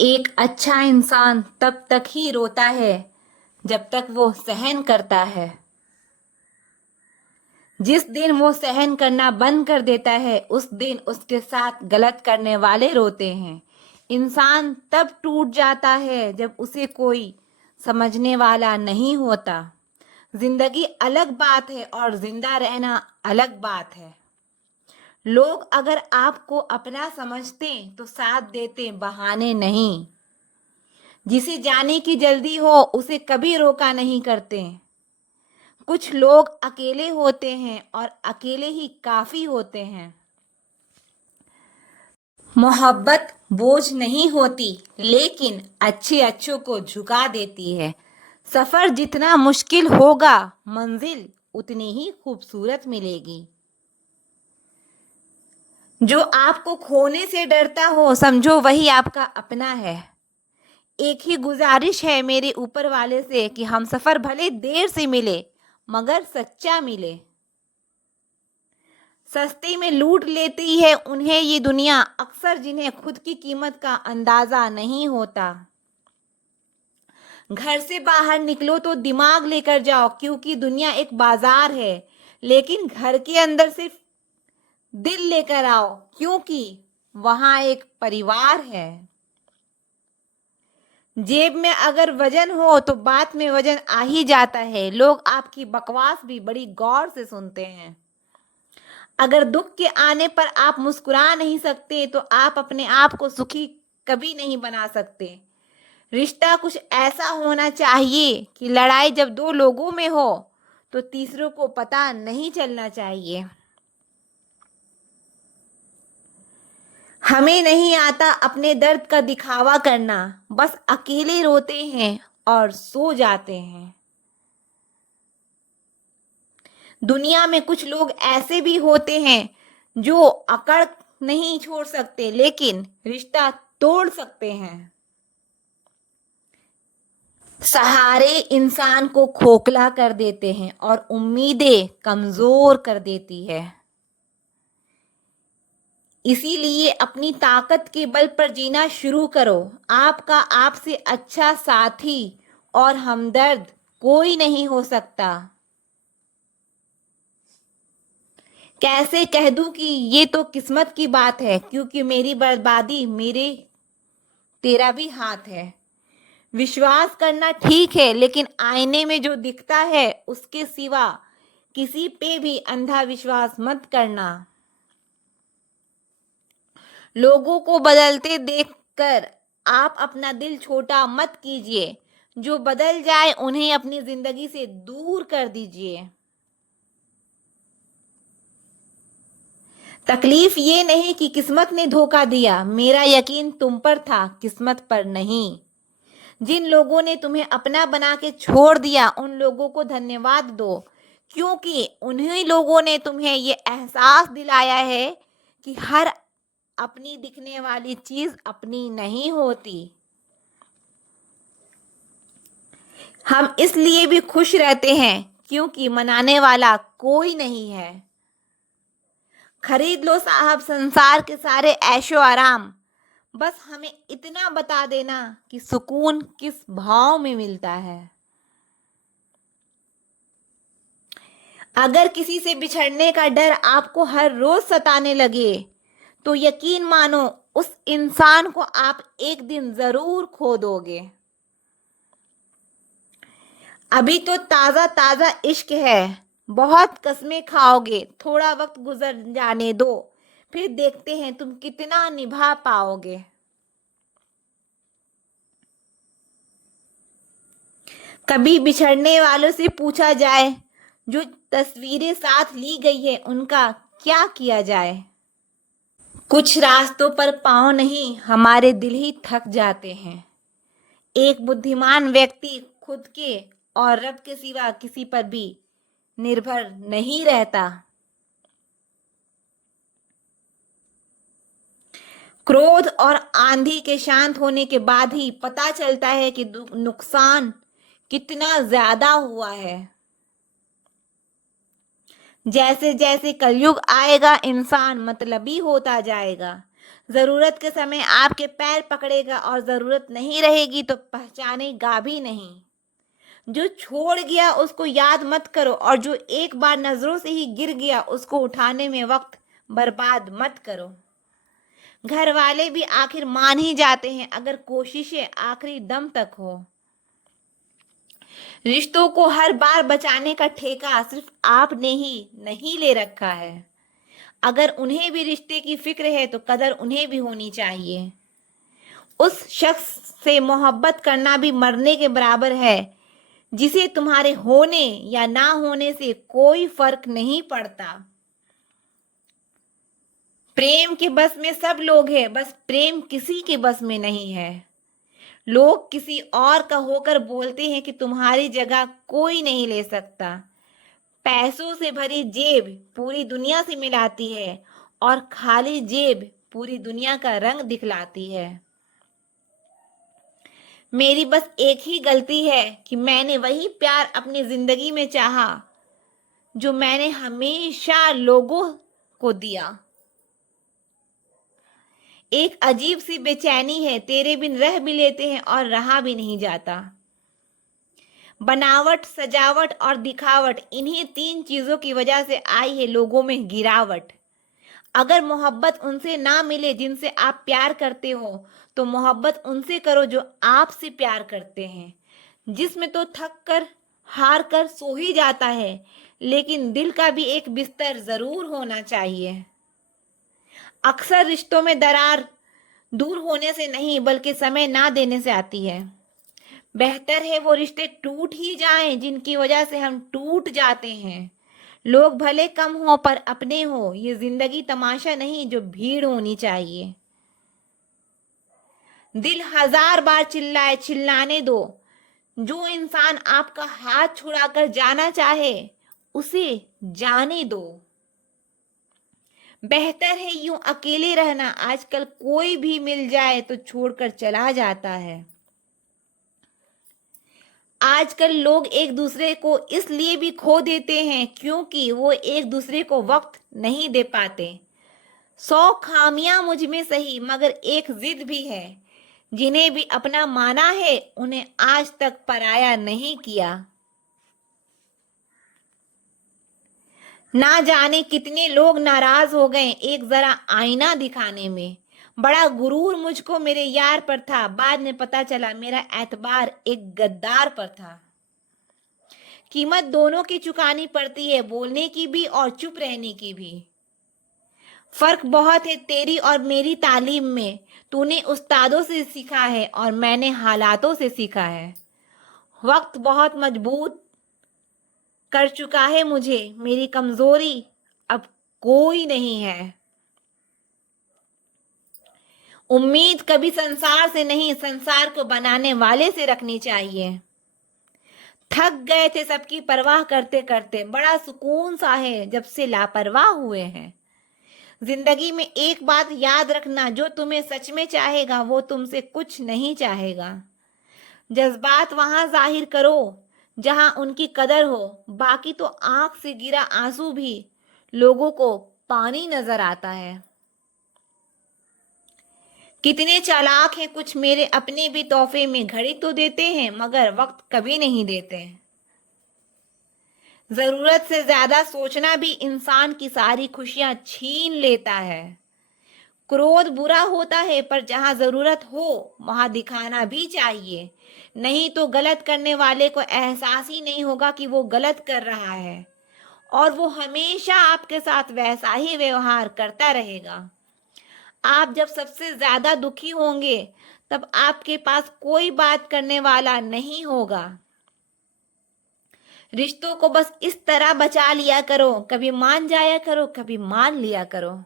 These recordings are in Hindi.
एक अच्छा इंसान तब तक ही रोता है जब तक वो सहन करता है। जिस दिन वो सहन करना बंद कर देता है उस दिन उसके साथ गलत करने वाले रोते हैं। इंसान तब टूट जाता है जब उसे कोई समझने वाला नहीं होता। जिंदगी अलग बात है और जिंदा रहना अलग बात है। लोग अगर आपको अपना समझते तो साथ देते, बहाने नहीं। जिसे जाने की जल्दी हो उसे कभी रोका नहीं करते। कुछ लोग अकेले होते हैं और अकेले ही काफी होते हैं। मोहब्बत बोझ नहीं होती, लेकिन अच्छे अच्छों को झुका देती है। सफर जितना मुश्किल होगा, मंजिल उतनी ही खूबसूरत मिलेगी। जो आपको खोने से डरता हो, समझो वही आपका अपना है। एक ही गुजारिश है मेरे ऊपर वाले से कि हम सफर भले देर से मिले मगर सच्चा मिले। सस्ते में लूट लेती है उन्हें ये दुनिया, अक्सर जिन्हें खुद की कीमत का अंदाजा नहीं होता। घर से बाहर निकलो तो दिमाग लेकर जाओ, क्योंकि दुनिया एक बाजार है। लेकिन घर के अंदर सिर्फ दिल लेकर आओ, क्योंकि वहां एक परिवार है। जेब में अगर वजन हो तो बात में वजन आ ही जाता है। लोग आपकी बकवास भी बड़ी गौर से सुनते हैं। अगर दुख के आने पर आप मुस्कुरा नहीं सकते तो आप अपने आप को सुखी कभी नहीं बना सकते। रिश्ता कुछ ऐसा होना चाहिए कि लड़ाई जब दो लोगों में हो तो तीसरों को पता नहीं चलना चाहिए। हमें नहीं आता अपने दर्द का दिखावा करना, बस अकेले रोते हैं और सो जाते हैं। दुनिया में कुछ लोग ऐसे भी होते हैं जो अकड़ नहीं छोड़ सकते, लेकिन रिश्ता तोड़ सकते हैं। सहारे इंसान को खोखला कर देते हैं और उम्मीदें कमजोर कर देती है। इसीलिए अपनी ताकत के बल पर जीना शुरू करो। आपका आपसे अच्छा साथी और हमदर्द कोई नहीं हो सकता। कैसे कह दूं कि ये तो किस्मत की बात है, क्योंकि मेरी बर्बादी मेरे तेरा भी हाथ है। विश्वास करना ठीक है, लेकिन आईने में जो दिखता है उसके सिवा किसी पे भी अंधा विश्वास मत करना। लोगों को बदलते देखकर आप अपना दिल छोटा मत कीजिए। जो बदल जाए उन्हें अपनी जिंदगी से दूर कर दीजिए। तकलीफ ये नहीं कि किस्मत ने धोखा दिया, मेरा यकीन तुम पर था, किस्मत पर नहीं। जिन लोगों ने तुम्हें अपना बना के छोड़ दिया उन लोगों को धन्यवाद दो, क्योंकि उन्हीं लोगों ने तुम्हें ये एहसास दिलाया है कि हर अपनी दिखने वाली चीज अपनी नहीं होती। हम इसलिए भी खुश रहते हैं क्योंकि मनाने वाला कोई नहीं है। खरीद लो साहब संसार के सारे ऐशो आराम, बस हमें इतना बता देना कि सुकून किस भाव में मिलता है। अगर किसी से बिछड़ने का डर आपको हर रोज सताने लगे तो यकीन मानो उस इंसान को आप एक दिन जरूर खो दोगे। अभी तो ताजा ताजा इश्क है, बहुत कस्में खाओगे, थोड़ा वक्त गुजर जाने दो, फिर देखते हैं तुम कितना निभा पाओगे। कभी बिछड़ने वालों से पूछा जाए, जो तस्वीरें साथ ली गई है उनका क्या किया जाए। कुछ रास्तों पर पांव नहीं, हमारे दिल ही थक जाते हैं। एक बुद्धिमान व्यक्ति खुद के और रब के सिवा किसी पर भी निर्भर नहीं रहता। क्रोध और आंधी के शांत होने के बाद ही पता चलता है कि नुकसान कितना ज्यादा हुआ है। जैसे जैसे कलयुग आएगा इंसान मतलबी होता जाएगा। जरूरत के समय आपके पैर पकड़ेगा और जरूरत नहीं रहेगी तो पहचानेगा भी नहीं। जो छोड़ गया उसको याद मत करो, और जो एक बार नजरों से ही गिर गया उसको उठाने में वक्त बर्बाद मत करो। घर वाले भी आखिर मान ही जाते हैं अगर कोशिशें आखिरी दम तक हो। रिश्तों को हर बार बचाने का ठेका सिर्फ आपने ही नहीं ले रखा है। अगर उन्हें भी रिश्ते की फिक्र है तो कदर उन्हें भी होनी चाहिए। उस शख्स से मोहब्बत करना भी मरने के बराबर है जिसे तुम्हारे होने या ना होने से कोई फर्क नहीं पड़ता। प्रेम के बस में सब लोग हैं, बस प्रेम किसी के बस में नहीं है। लोग किसी और का होकर बोलते हैं कि तुम्हारी जगह कोई नहीं ले सकता। पैसों से भरी जेब पूरी दुनिया से मिलाती है और खाली जेब पूरी दुनिया का रंग दिखलाती है। मेरी बस एक ही गलती है कि मैंने वही प्यार अपनी जिंदगी में चाहा जो मैंने हमेशा लोगों को दिया। एक अजीब सी बेचैनी है, तेरे बिन रह भी लेते हैं और रहा भी नहीं जाता। बनावट, सजावट और दिखावट, इन्हीं तीन चीजों की वजह से आई है लोगों में गिरावट। अगर मोहब्बत उनसे ना मिले जिनसे आप प्यार करते हो तो मोहब्बत उनसे करो जो आपसे प्यार करते हैं। जिसमें तो थक कर हार कर सो ही जाता है, लेकिन दिल का भी एक बिस्तर जरूर होना चाहिए। अक्सर रिश्तों में दरार दूर होने से नहीं बल्कि समय ना देने से आती है। बेहतर है वो रिश्ते टूट ही जाएं जिनकी वजह से हम टूट जाते हैं। लोग भले कम हो पर अपने हो, ये जिंदगी तमाशा नहीं जो भीड़ होनी चाहिए। दिल हजार बार चिल्लाए चिल्लाने दो। जो इंसान आपका हाथ छुड़ाकर जाना चाहे उसे जाने दो। बेहतर है यूं अकेले रहना, आजकल कोई भी मिल जाए तो छोड़कर चला जाता है। आजकल लोग एक दूसरे को इसलिए भी खो देते हैं क्योंकि वो एक दूसरे को वक्त नहीं दे पाते। 100 खामियां मुझ में सही मगर एक जिद भी है। जिन्हें भी अपना माना है उन्हें आज तक पराया नहीं किया। ना जाने कितने लोग नाराज हो गए एक जरा आईना दिखाने में। बड़ा गुरूर मुझको मेरे यार पर था, बाद में पता चला मेरा एतबार एक गद्दार पर था। कीमत दोनों की चुकानी पड़ती है, बोलने की भी और चुप रहने की भी। फर्क बहुत है तेरी और मेरी तालीम में। तूने उस्तादों से सीखा है और मैंने हालातों से सीखा है। वक्त बहुत मजबूत कर चुका है मुझे, मेरी कमजोरी अब कोई नहीं है। उम्मीद कभी संसार से नहीं संसार को बनाने वाले से रखनी चाहिए। थक गए थे सबकी परवाह करते करते, बड़ा सुकून सा है जब से लापरवाह हुए हैं। जिंदगी में एक बात याद रखना, जो तुम्हें सच में चाहेगा वो तुमसे कुछ नहीं चाहेगा। जज्बात वहां जाहिर करो जहां उनकी कदर हो, बाकी तो आंख से गिरा आंसू भी लोगों को पानी नजर आता है। कितने चालाक हैं कुछ मेरे अपने भी तोहफे में, घड़ी तो देते हैं मगर वक्त कभी नहीं देते। जरूरत से ज्यादा सोचना भी इंसान की सारी खुशियां छीन लेता है। क्रोध बुरा होता है पर जहां जरूरत हो वहां दिखाना भी चाहिए, नहीं तो गलत करने वाले को एहसास ही नहीं होगा कि वो गलत कर रहा है और वो हमेशा आपके साथ वैसा ही व्यवहार करता रहेगा। आप जब सबसे ज्यादा दुखी होंगे तब आपके पास कोई बात करने वाला नहीं होगा। रिश्तों को बस इस तरह बचा लिया करो, कभी मान जाया करो कभी मान लिया करो।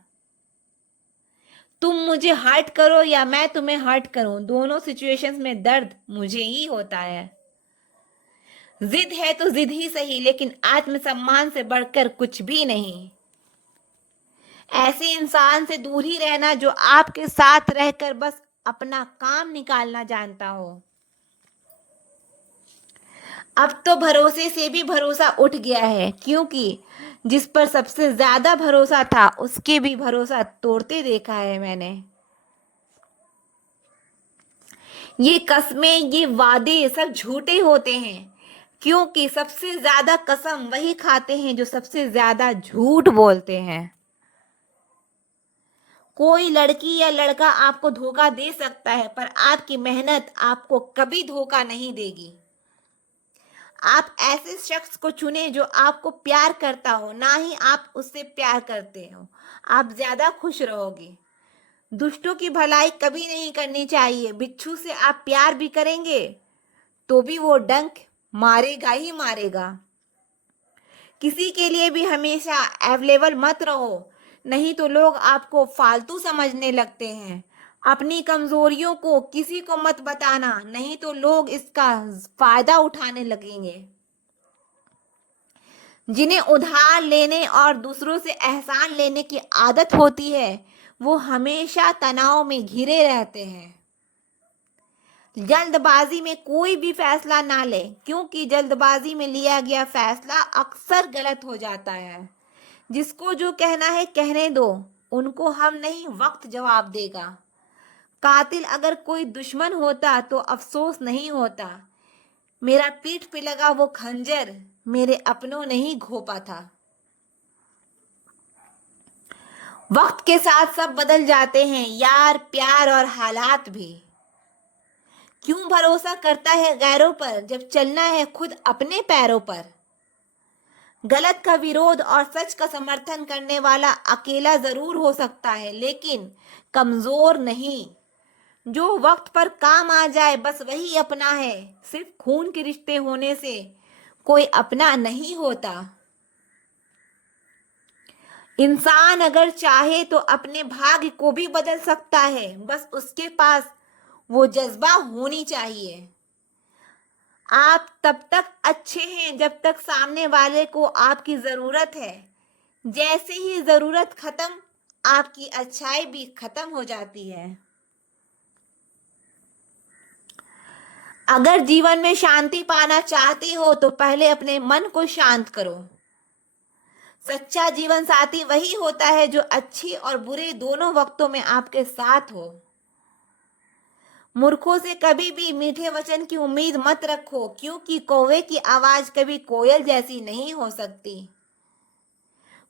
तुम मुझे हर्ट करो या मैं तुम्हें हर्ट करूं, दोनों सिचुएशंस में दर्द मुझे ही होता है। जिद है तो जिद ही सही, लेकिन आत्मसम्मान से बढ़कर कुछ भी नहीं। ऐसे इंसान से दूर ही रहना जो आपके साथ रहकर बस अपना काम निकालना जानता हो। अब तो भरोसे से भी भरोसा उठ गया है क्योंकि जिस पर सबसे ज्यादा भरोसा था उसके भी भरोसा तोड़ते देखा है मैंने। ये कस्में, ये वादे सब झूठे होते हैं, क्योंकि सबसे ज्यादा कसम वही खाते हैं जो सबसे ज्यादा झूठ बोलते हैं। कोई लड़की या लड़का आपको धोखा दे सकता है, पर आपकी मेहनत आपको कभी धोखा नहीं देगी। आप ऐसे शख्स को चुने जो आपको प्यार करता हो, ना ही आप उससे प्यार करते हो। आप ज्यादा खुश रहोगे। दुष्टों की भलाई कभी नहीं करनी चाहिए। बिच्छू से आप प्यार भी करेंगे तो भी वो डंक मारेगा ही मारेगा। किसी के लिए भी हमेशा अवेलेबल मत रहो, नहीं तो लोग आपको फालतू समझने लगते हैं। अपनी कमजोरियों को किसी को मत बताना, नहीं तो लोग इसका फायदा उठाने लगेंगे। जिन्हें उधार लेने और दूसरों से एहसान लेने की आदत होती है, वो हमेशा तनाव में घिरे रहते हैं। जल्दबाजी में कोई भी फैसला ना ले, क्योंकि जल्दबाजी में लिया गया फैसला अक्सर गलत हो जाता है। जिसको जो कहना है कहने दो, उनको हम नहीं वक्त जवाब देगा। कातिल अगर कोई दुश्मन होता तो अफसोस नहीं होता। मेरा पीठ पे लगा वो खंजर मेरे अपनों ने ही घोंपा था। वक्त के साथ सब बदल जाते हैं, यार, प्यार और हालात भी। क्यों भरोसा करता है गैरों पर जब चलना है खुद अपने पैरों पर। गलत का विरोध और सच का समर्थन करने वाला अकेला जरूर हो सकता है, लेकिन कमजोर नहीं। जो वक्त पर काम आ जाए बस वही अपना है। सिर्फ खून के रिश्ते होने से कोई अपना नहीं होता। इंसान अगर चाहे तो अपने भाग्य को भी बदल सकता है, बस उसके पास वो जज्बा होनी चाहिए। आप तब तक अच्छे हैं जब तक सामने वाले को आपकी जरूरत है। जैसे ही जरूरत खत्म, आपकी अच्छाई भी खत्म हो जाती है। अगर जीवन में शांति पाना चाहते हो तो पहले अपने मन को शांत करो। सच्चा जीवन साथी वही होता है जो अच्छे और बुरे दोनों वक्तों में आपके साथ हो। मूर्खों से कभी भी मीठे वचन की उम्मीद मत रखो, क्योंकि कौवे की आवाज कभी कोयल जैसी नहीं हो सकती।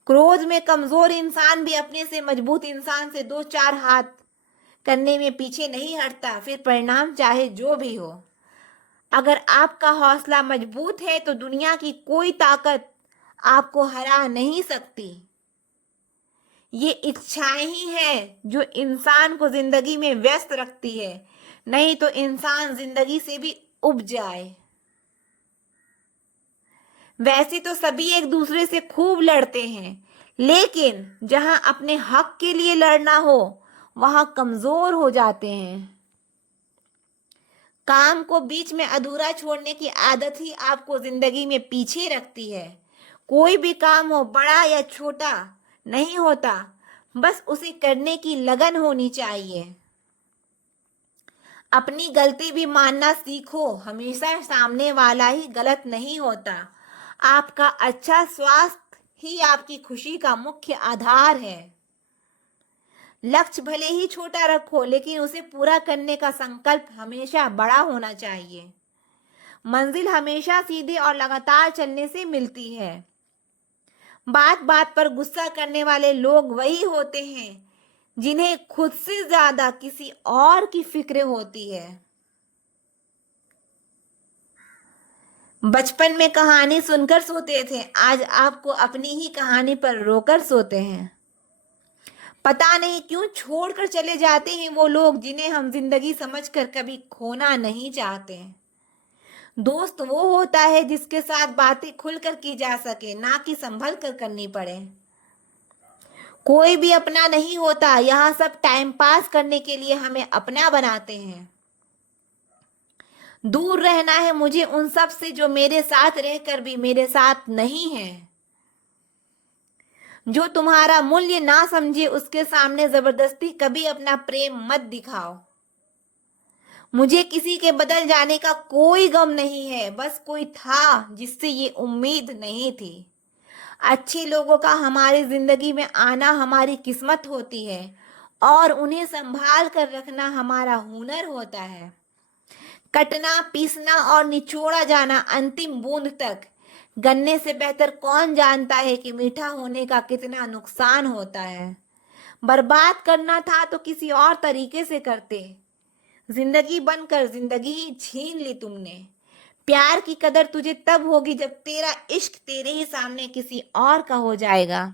क्रोध में कमजोर इंसान भी अपने से मजबूत इंसान से दो चार हाथ करने में पीछे नहीं हटता, फिर परिणाम चाहे जो भी हो। अगर आपका हौसला मजबूत है तो दुनिया की कोई ताकत आपको हरा नहीं सकती। ये इच्छाएं ही है जो इंसान को जिंदगी में व्यस्त रखती है, नहीं तो इंसान जिंदगी से भी उब जाए। वैसे तो सभी एक दूसरे से खूब लड़ते हैं, लेकिन जहां अपने हक के लिए लड़ना हो वहां कमजोर हो जाते हैं। काम को बीच में अधूरा छोड़ने की आदत ही आपको जिंदगी में पीछे रखती है। कोई भी काम हो, बड़ा या छोटा नहीं होता, बस उसे करने की लगन होनी चाहिए। अपनी गलती भी मानना सीखो, हमेशा सामने वाला ही गलत नहीं होता। आपका अच्छा स्वास्थ्य ही आपकी खुशी का मुख्य आधार है। लक्ष्य भले ही छोटा रखो, लेकिन उसे पूरा करने का संकल्प हमेशा बड़ा होना चाहिए। मंजिल हमेशा सीधे और लगातार चलने से मिलती है। बात बात पर गुस्सा करने वाले लोग वही होते हैं जिन्हें खुद से ज्यादा किसी और की फिक्र होती है। बचपन में कहानी सुनकर सोते थे, आज आपको अपनी ही कहानी पर रोकर सोते हैं। पता नहीं क्यों छोड़कर चले जाते हैं वो लोग जिन्हें हम जिंदगी समझकर कभी खोना नहीं चाहते। दोस्त वो होता है जिसके साथ बातें खुलकर की जा सके, ना कि संभल कर करनी पड़े। कोई भी अपना नहीं होता, यहाँ सब टाइम पास करने के लिए हमें अपना बनाते हैं। दूर रहना है मुझे उन सब से जो मेरे साथ रहकर भी मेरे साथ नहीं है। जो तुम्हारा मूल्य ना समझे उसके सामने जबरदस्ती कभी अपना प्रेम मत दिखाओ। मुझे किसी के बदल जाने का कोई गम नहीं है, बस कोई था जिससे ये उम्मीद नहीं थी। अच्छे लोगों का हमारी जिंदगी में आना हमारी किस्मत होती है और उन्हें संभाल कर रखना हमारा हुनर होता है। कटना, पीसना और निचोड़ा जाना अंतिम बूंद तक। गन्ने से बेहतर कौन जानता है कि मीठा होने का कितना नुकसान होता है। बर्बाद करना था तो किसी और तरीके से करते। जिंदगी बनकर जिंदगी ही छीन ली तुमने। प्यार की कदर तुझे तब होगी जब तेरा इश्क तेरे ही सामने किसी और का हो जाएगा।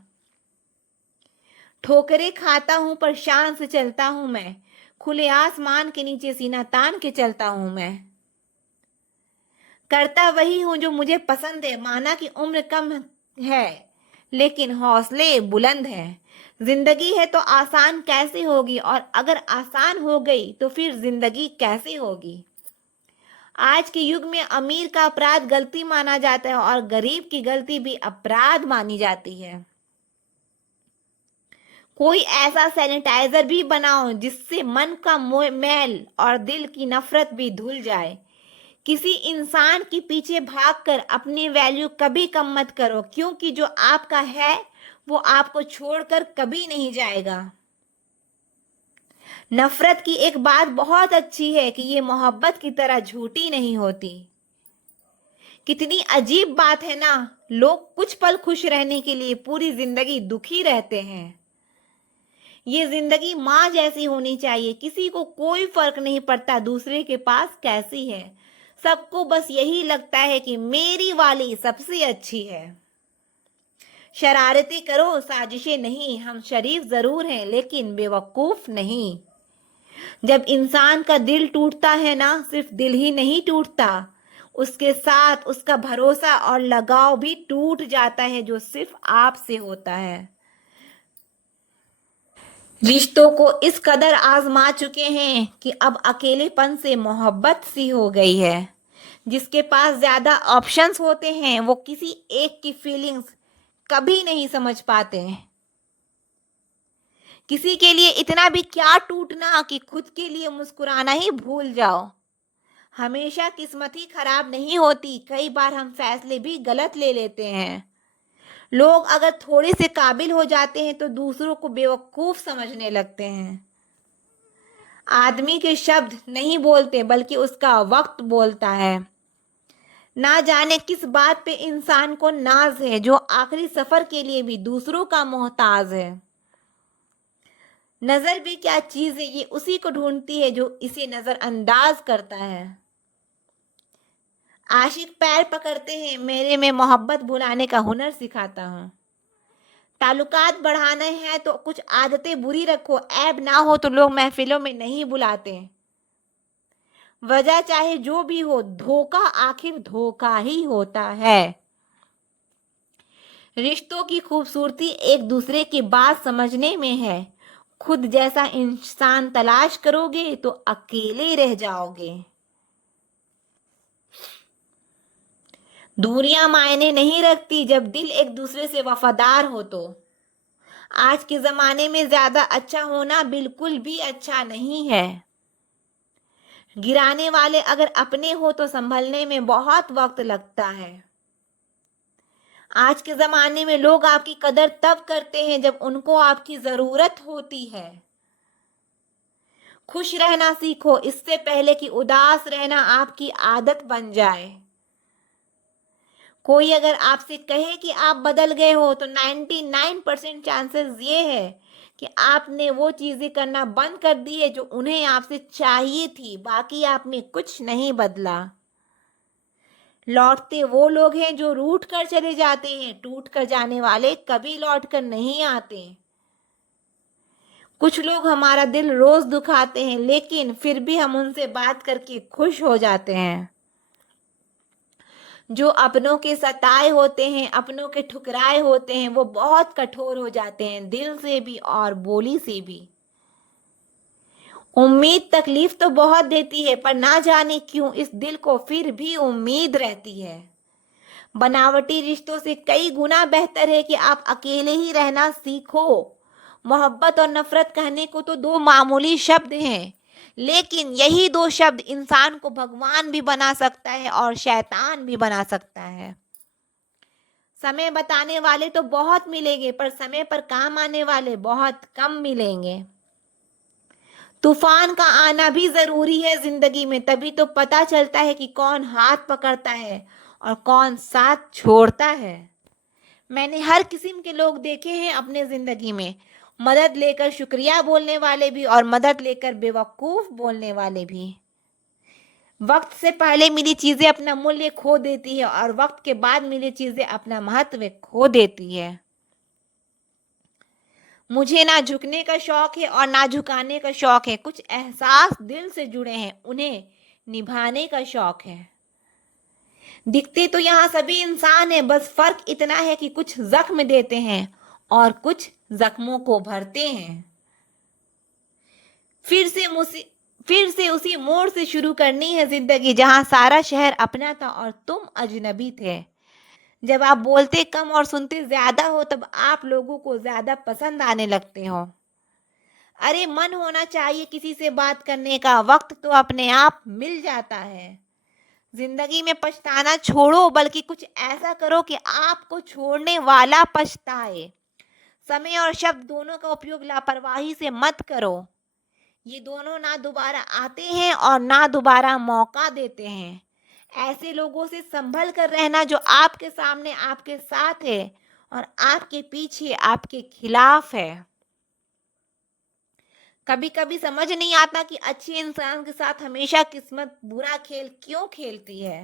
ठोकरें खाता हूं पर शान से चलता हूं मैं। खुले आसमान के नीचे सीना तान के चलता हूं मैं। करता वही हूं जो मुझे पसंद है। माना कि उम्र कम है लेकिन हौसले बुलंद है। जिंदगी है तो आसान कैसे होगी, और अगर आसान हो गई तो फिर जिंदगी कैसे होगी। आज के युग में अमीर का अपराध गलती माना जाता है और गरीब की गलती भी अपराध मानी जाती है। कोई ऐसा सैनिटाइजर भी बनाओ जिससे मन का मैल और दिल की नफरत भी धुल जाए। किसी इंसान के पीछे भागकर अपनी वैल्यू कभी कम मत करो, क्योंकि जो आपका है वो आपको छोड़कर कभी नहीं जाएगा। नफरत की एक बात बहुत अच्छी है कि ये मोहब्बत की तरह झूठी नहीं होती। कितनी अजीब बात है ना, लोग कुछ पल खुश रहने के लिए पूरी जिंदगी दुखी रहते हैं। ये जिंदगी माँ जैसी होनी चाहिए, किसी को कोई फर्क नहीं पड़ता दूसरे के पास कैसी है। सबको बस यही लगता है कि मेरी वाली सबसे अच्छी है। शरारतें करो, साजिशें नहीं। हम शरीफ जरूर हैं लेकिन बेवकूफ नहीं। जब इंसान का दिल टूटता है ना, सिर्फ दिल ही नहीं टूटता, उसके साथ उसका भरोसा और लगाव भी टूट जाता है जो सिर्फ आपसे होता है। रिश्तों को इस कदर आजमा चुके हैं कि अब अकेलेपन से मोहब्बत सी हो गई है। जिसके पास ज्यादा ऑप्शंस होते हैं वो किसी एक की फीलिंग्स कभी नहीं समझ पाते। किसी के लिए इतना भी क्या टूटना कि खुद के लिए मुस्कुराना ही भूल जाओ। हमेशा किस्मत ही खराब नहीं होती, कई बार हम फैसले भी गलत ले लेते हैं। लोग अगर थोड़े से काबिल हो जाते हैं तो दूसरों को बेवकूफ समझने लगते हैं। आदमी के शब्द नहीं बोलते बल्कि उसका वक्त बोलता है। ना जाने किस बात पे इंसान को नाज है, जो आखिरी सफर के लिए भी दूसरों का मोहताज है। नजर भी क्या चीज है, ये उसी को ढूंढती है जो इसे नजरअंदाज करता है। आशिक पैर पकड़ते हैं, मेरे में मोहब्बत भुलाने का हुनर सिखाता हूँ। ताल्लुकात बढ़ाना है तो कुछ आदतें बुरी रखो, ऐब ना हो तो लोग महफिलों में नहीं बुलाते। वजह चाहे जो भी हो, धोखा आखिर धोखा ही होता है। रिश्तों की खूबसूरती एक दूसरे की बात समझने में है। खुद जैसा इंसान तलाश करोगे तो अकेले रह जाओगे। दूरियां मायने नहीं रखती जब दिल एक दूसरे से वफादार हो तो। आज के जमाने में ज्यादा अच्छा होना बिल्कुल भी अच्छा नहीं है। गिराने वाले अगर अपने हो तो संभलने में बहुत वक्त लगता है। आज के जमाने में लोग आपकी कदर तब करते हैं जब उनको आपकी जरूरत होती है। खुश रहना सीखो इससे पहले कि उदास रहना आपकी आदत बन जाए। कोई अगर आपसे कहे कि आप बदल गए हो तो 99% चांसेस ये है कि आपने वो चीजें करना बंद कर दी है जो उन्हें आपसे चाहिए थी। बाकी आप में कुछ नहीं बदला। लौटते वो लोग हैं जो रूठ कर चले जाते हैं, टूट कर जाने वाले कभी लौट कर नहीं आते। कुछ लोग हमारा दिल रोज दुखाते हैं लेकिन फिर भी हम उनसे बात करके खुश हो जाते हैं। जो अपनों के सताए होते हैं, अपनों के ठुकराए होते हैं, वो बहुत कठोर हो जाते हैं, दिल से भी और बोली से भी। उम्मीद तकलीफ तो बहुत देती है पर ना जाने क्यों इस दिल को फिर भी उम्मीद रहती है। बनावटी रिश्तों से कई गुना बेहतर है कि आप अकेले ही रहना सीखो। मोहब्बत और नफरत कहने को तो दो मामूली शब्द हैं, लेकिन यही दो शब्द इंसान को भगवान भी बना सकता है और शैतान भी बना सकता है। समय बताने वाले तो बहुत मिलेंगे पर समय पर काम आने वाले बहुत कम मिलेंगे। तूफान का आना भी जरूरी है जिंदगी में, तभी तो पता चलता है कि कौन हाथ पकड़ता है और कौन साथ छोड़ता है। मैंने हर किस्म के लोग देखे हैं अपने जिंदगी में, मदद लेकर शुक्रिया बोलने वाले भी और मदद लेकर बेवकूफ बोलने वाले भी। वक्त से पहले मिली चीजें अपना मूल्य खो देती है और वक्त के बाद मिली चीजें अपना महत्व खो देती है। मुझे ना झुकने का शौक है और ना झुकाने का शौक है। कुछ एहसास दिल से जुड़े हैं, उन्हें निभाने का शौक है। दिखते तो यहाँ सभी इंसान हैं, बस फर्क इतना है कि कुछ जख्म देते हैं और कुछ जख्मों को भरते हैं। फिर से उसी मोड़ से शुरू करनी है जिंदगी, जहां सारा शहर अपना था और तुम अजनबी थे। जब आप बोलते कम और सुनते ज्यादा हो, तब आप लोगों को ज्यादा पसंद आने लगते हो। अरे मन होना चाहिए किसी से बात करने का, वक्त तो अपने आप मिल जाता है। जिंदगी में पछताना छोड़ो, बल्कि कुछ ऐसा करो कि आपको छोड़ने वाला पछताए। समय और शब्द दोनों का उपयोग लापरवाही से मत करो। ये दोनों ना दोबारा आते हैं और ना दोबारा मौका देते हैं। ऐसे लोगों से संभल कर रहना जो आपके सामने आपके साथ है और आपके पीछे आपके खिलाफ है। कभी कभी समझ नहीं आता कि अच्छे इंसान के साथ हमेशा किस्मत बुरा खेल क्यों खेलती है।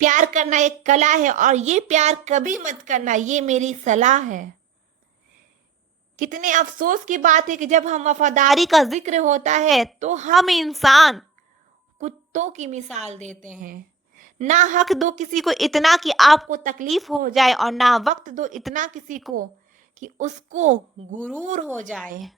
प्यार करना एक कला है और ये प्यार कभी मत करना, ये मेरी सलाह है। कितने अफसोस की बात है कि जब हम वफादारी का जिक्र होता है तो हम इंसान कुत्तों की मिसाल देते हैं। ना हक दो किसी को इतना कि आपको तकलीफ हो जाए और ना वक्त दो इतना किसी को कि उसको गुरूर हो जाए।